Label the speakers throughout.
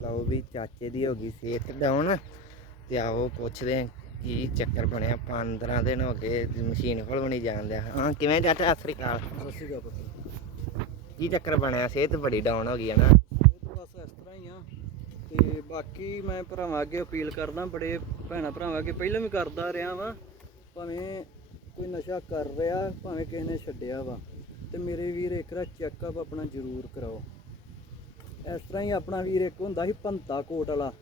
Speaker 1: ਲਓ ਵੀ ਚਾਚੇ ਦੀ ਹੋ ਗਈ ਸਿਹਤ ਡਾਊਨ ਤੇ ਆਓ ਪੁੱਛਦੇ ਆਂ ਕੀ ਚੱਕਰ ਬਣਿਆ 15 ਦਿਨ ਹੋ ਗਏ ਮਸ਼ੀਨ ਕੋਲ ਵੀ ਨਹੀਂ ਹਾਂ ਕਿਵੇਂ ਚਾਚਾ? ਸਤਿ ਸ੍ਰੀ ਅਕਾਲ।
Speaker 2: ਸਤਿ ਸ਼੍ਰੀ ਅਕਾਲ ਪੁੱਤ।
Speaker 1: ਕੀ ਚੱਕਰ ਬਣਿਆ? ਸਿਹਤ ਬੜੀ ਡਾਊਨ ਹੋ ਗਈ ਹੈ ਨਾ।
Speaker 2: ਇਹ ਤਾਂ ਬਸ ਇਸ ਤਰ੍ਹਾਂ ਹੀ ਆ। ਤੇ ਬਾਕੀ ਮੈਂ ਭਰਾਵਾਂ ਅੱਗੇ ਅਪੀਲ ਕਰਦਾ ਬੜੇ ਭੈਣਾ ਭਰਾਵਾਂ ਅੱਗੇ ਪਹਿਲਾਂ ਵੀ ਕਰਦਾ ਰਿਹਾ ਵਾਂ ਭਾਵੇਂ ਕੋਈ ਨਸ਼ਾ ਕਰ ਰਿਹਾ ਭਾਵੇਂ ਕਿਸੇ ਨੇ ਛੱਡਿਆ ਵਾ। ਤੇ ਮੇਰੇ ਵੀਰ ਇੱਕ ਵਾਰ ਚੈੱਕਅਪ ਆਪਣਾ ਜ਼ਰੂਰ ਕਰਾਓ। ਇਸ ਤਰ੍ਹਾਂ ਹੀ ਆਪਣਾ ਵੀਰ ਇੱਕ ਹੁੰਦਾ ਸੀ ਭੰਤਾ ਕੋਟ ਵਾਲਾ।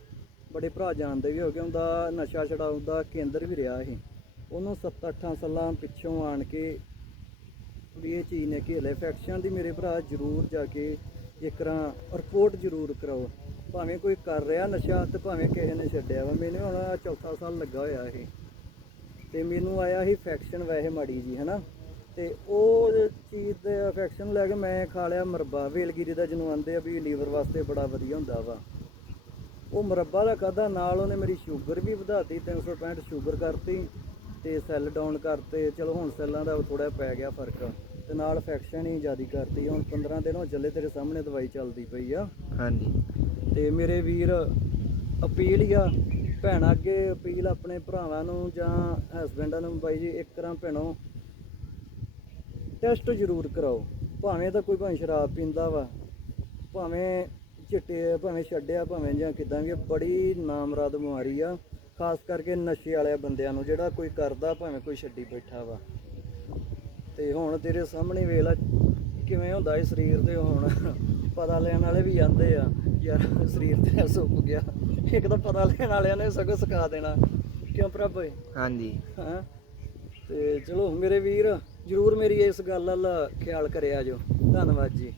Speaker 2: ਬੜੇ ਭਰਾ ਜਾਣਦੇ ਵੀ ਹੋ ਹੋਗੇ, ਉਹਦਾ ਨਸ਼ਾ ਛਡਾਉਣ ਦਾ ਕੇਂਦਰ ਵੀ ਰਿਹਾ ਸੀ ਉਹਨੂੰ 7-8 ਸਾਲਾਂ ਪਿੱਛੋਂ ਆਣ ਕੇ ਵੀ ਇਹ ਚੀਜ਼ ਨੇ ਘੇਲੇ ਫੈਕਸ਼ਨ ਦੀ ਮੇਰੇ ਭਰਾ ਜ਼ਰੂਰ ਜਾ ਕੇ ਇੱਕ ਰਿਪੋਰਟ ਜ਼ਰੂਰ ਕਰਾਓ। ਭਾਵੇਂ ਕੋਈ ਕਰ ਰਿਹਾ ਨਸ਼ਾ ਤੇ ਭਾਵੇਂ ਕਿਸੇ ਨੇ ਛੱਡਿਆ ਵਾ। ਮੈਨੂੰ ਹੁਣ ਚੌਥਾ ਸਾਲ ਲੱਗਾ ਹੋਇਆ ਇਹ। ਤੇ ਮੈਨੂੰ ਆਇਆ ਸੀ ਫੈਕਸ਼ਨ ਵੈਸੇ ਮਾੜੀ ਜੀ ਹਨਾ? ਤੇ ਉਹ ਚੀਜ਼ ਦੇ ਇਨਫੈਕਸ਼ਨ ਲੈ ਕੇ ਮੈਂ ਖਾ ਲਿਆ ਮਰਬਾ। ਵੇਲਗਿਰੀ ਦਾ ਜਿਹਨੂੰ ਆਂਦੇ ਆ ਵੀ ਲੀਵਰ ਵਾਸਤੇ ਬੜਾ ਵਧੀਆ ਹੁੰਦਾ ਵਾ। ਉਹ ਮੁਰੱਬਾ ਦਾ ਖਾਦਾ ਨਾਲ ਉਹਨੇ ਮੇਰੀ ਸ਼ੂਗਰ ਵੀ ਵਧਾਤੀ 365 ਸ਼ੂਗਰ ਕਰਤੀ ਤੇ ਸੈੱਲ ਡਾਊਨ ਕਰਤੇ। ਚਲੋ ਹੁਣ ਸੈੱਲਾਂ ਦਾ ਥੋੜਾ ਪੈ ਗਿਆ ਫ਼ਰਕ। ਤੇ ਨਾਲ ਇਨਫੈਕਸ਼ਨ ਹੀ ਜ਼ਿਆਦੀ ਕਰਤੀ। ਹੁਣ 15 ਦਿਨ ਹੋ ਚੱਲੇ ਤੇਰੇ ਸਾਹਮਣੇ ਦਵਾਈ ਚੱਲਦੀ ਪਈ ਆ।
Speaker 1: ਹਾਂਜੀ।
Speaker 2: ਤੇ ਮੇਰੇ ਵੀਰ ਅਪੀਲ ਹੀ ਆ ਭੈਣਾਂ ਅੱਗੇ ਅਪੀਲ ਆਪਣੇ ਭਰਾਵਾਂ ਨੂੰ ਜਾਂ ਹਸਬੈਂਡਾਂ ਨੂੰ ਬਾਈ ਜੀ ਇੱਕ ਤਰ੍ਹਾਂ ਭੈਣੋ ਟੈਸਟ ਜ਼ਰੂਰ ਕਰਾਓ। ਭਾਵੇਂ ਤਾਂ ਕੋਈ ਭਾਵੇਂ ਸ਼ਰਾਬ ਪੀਂਦਾ ਵਾ ਭਾਵੇਂ ਚਿੱਟੇ ਭਾਵੇਂ ਛੱਡਿਆ ਭਾਵੇਂ ਜਾਂ ਕਿਦਾਂ ਵੀ ਆ, ਬੜੀ ਨਾਮਰਾਦ ਬਿਮਾਰੀ ਆ ਖਾਸ ਕਰਕੇ ਨਸ਼ੇ ਵਾਲਿਆਂ ਬੰਦਿਆਂ ਨੂੰ ਜਿਹੜਾ ਕੋਈ ਕਰਦਾ ਭਾਵੇਂ ਕੋਈ ਛੱਡੀ ਬੈਠਾ ਵਾ। ਤੇ ਹੁਣ ਤੇਰੇ ਸਾਹਮਣੇ ਵੇਖ ਲੈ ਕਿਵੇਂ ਹੁੰਦਾ ਇਹ ਸਰੀਰ ਤੇ ਹੁਣ ਪਤਾ ਲੈਣ ਵਾਲੇ ਵੀ ਜਾਂਦੇ ਆ ਯਾਰ ਸਰੀਰ ਤੇ ਸੁੱਕ ਗਿਆ ਇੱਕ ਤਾਂ ਪਤਾ ਲੈਣ ਵਾਲਿਆਂ ਨੇ ਸਗੋਂ ਸਿਖਾ ਦੇਣਾ। ਕਿਉਂ ਪ੍ਰਭ
Speaker 1: ਹਾਂਜੀ।
Speaker 2: ਹਾਂ? ਤੇ ਚਲੋ ਮੇਰੇ ਵੀਰ ਜਰੂਰ ਮੇਰੀ ਇਸ ਗੱਲ ਵੱਲ ਖਿਆਲ ਕਰਿਆ ਜੋ ਧੰਨਵਾਦ ਜੀ।